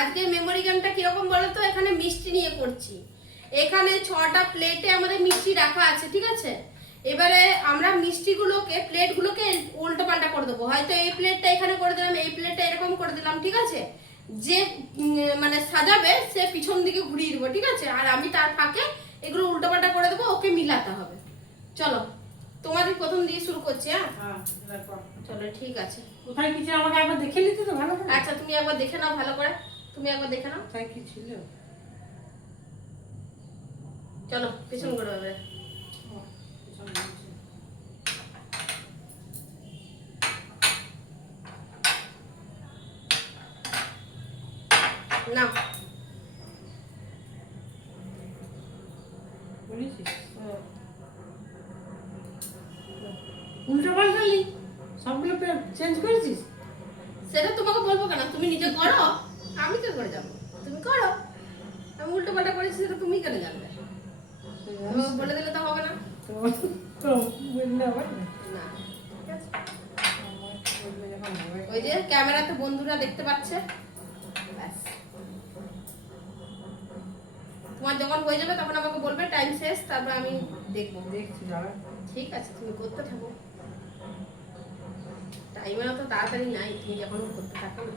আজকে মেমোরি গেমটা কীরকম বলো তো এখানে মিষ্টি নিয়ে করছি। এখানে ছটা প্লেটে আমাদের মিষ্টি রাখা আছে ঠিক আছে? এবারে আমরা মিষ্টিগুলোকে প্লেটগুলোকে উল্টো পাল্টা করে দেবো। হয়তো এই প্লেটটা এখানে করে দিলাম এই প্লেটটা এরকম করে দিলাম ঠিক আছে? যে মানে সাজাবে সে পিছন দিকে ঘুরিয়ে দেবো ঠিক আছে? আর আমি তার ফাঁকে এগুলো উল্টো পাল্টা করে দেবো ওকে মিলাতে হবে। চলো তোমাদের প্রথম দিয়ে শুরু করছি হ্যাঁ? হ্যাঁ চলো ঠিক আছে। কোথায় কিছু আমাকে একবার দেখে নিতে তো ভালো আচ্ছা তুমি একবার দেখে নাও ভালো করে। তুমি একবার দেখে নাও। কোথায় কি ছিল? চলো পিছন করে নিচে। না উল্টো পাল্টালি সবগুলো চেঞ্জ করেছিস? সেটা তোমাকে বলব কেন? তুমি নিজে করো। আমি তো করে যাব। তুমি করো। আমি উল্টো পাল্টা করেছি সেটা তুমি কেন জানবে? বলে দিলে তো হবে না। ওই যে ক্যামেরাতে বন্ধুরা দেখতে পাচ্ছে। তোমার যখন হয়ে যাবে তখন আমাকে বলবে টাইম শেষ তারপর আমি দেখব। দেখছি ঠিক আছে তুমি করতে থাকো। টাইমে তো তাড়াতাড়ি নাই তুমি যখন করতে থাকো না।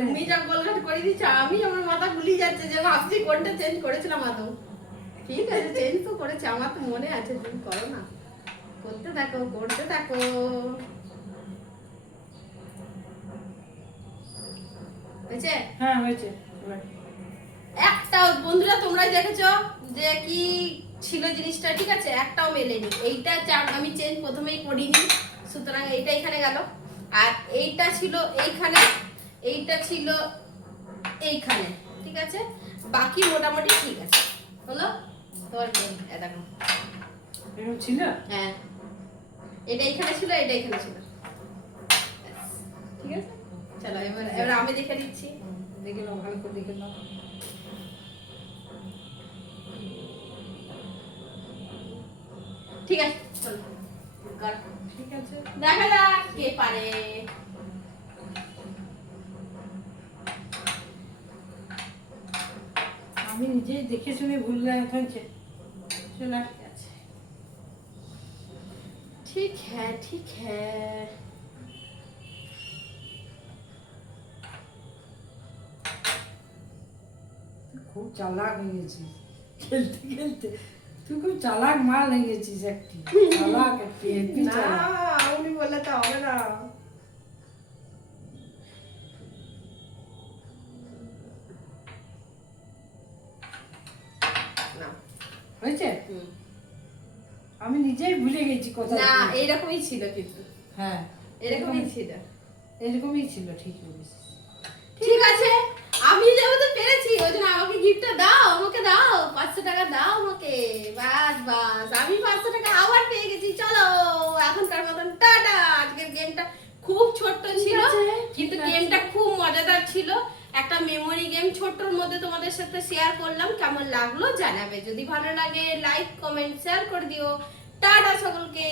তুমি যা গোলঘাট করে দিচ্ছ আমি আমার মাথা গুলিয়ে যাচ্ছে যে ভাবছি কোনটা চেঞ্জ করেছিলাম আদৌ। ঠিক আছে চেঞ্জ তো করেছে আমার তো মনে আছে তুমি করো না। করতে থাকো করতে থাকো। হয়েছে? হ্যাঁ হয়েছে একটা বন্ধুরা তোমরাই দেখেছ যে কি ছিল জিনিসটা ঠিক আছে? একটাও মেলেনি। এইটা চার আমি চেঞ্জ প্রথমেই করিনি সুতরাং এইটা এখানে গেল। আর এইটা ছিল এইখানে এইটা ছিল এইখানে ঠিক আছে? বাকি মোটামুটি ঠিক আছে। হলো? তোমার দেখো। এরকম ছিল? হ্যাঁ। এটা এখানে ছিল এটা এখানে ছিল। ঠিক আছে? চলো এবার এবার আমি দেখে দিচ্ছি দেখে নাও ভালো করে দেখে নাও। ঠিক আছে চলো। ঠিক আছে। দেখা যাক কে পারে। আমি নিজেই দেখে শুনে ভুল হয়েছে। ঠিক আছে। ঠিক হ্যাঁ ঠিক হ্যাঁ। খুব চালাক হয়ে গেছিস। খেলতে খেলতে। তুই খুব চালাক মাল হয়ে গেছিস একটি। চালাক একটি না আমি বললে তো হবে না। না। হয়েছে? আমি নিজেই ভুলে গেছি কোথায় না কি। এইরকমই ছিল কিন্তু। হ্যাঁ এরকমই ছিল। এরকমই ছিল ঠিক বলেছিস। ঠিক আছে আমি যেহেতু পেরেছি ওই জন্য আমাকে গিফটটা দাও আমাকে দাও পাঁচশো টাকা দাও আমাকে। বাস বাস আমি পাঁচশো টাকা আবার পেয়ে গেছি চলো। এখনকার মতন টাটা। আজকের গেমটা খুব ছোট্ট ছিল কিন্তু গেমটা খুব মজাদার ছিল। একটা মেমোরি গেম ছোট্টর মধ্যে তোমাদের সাথে শেয়ার করলাম, কেমন লাগল জানাবে। যদি ভালো লাগে লাইক কমেন্ট শেয়ার করে দিও। টাটা সকলকে।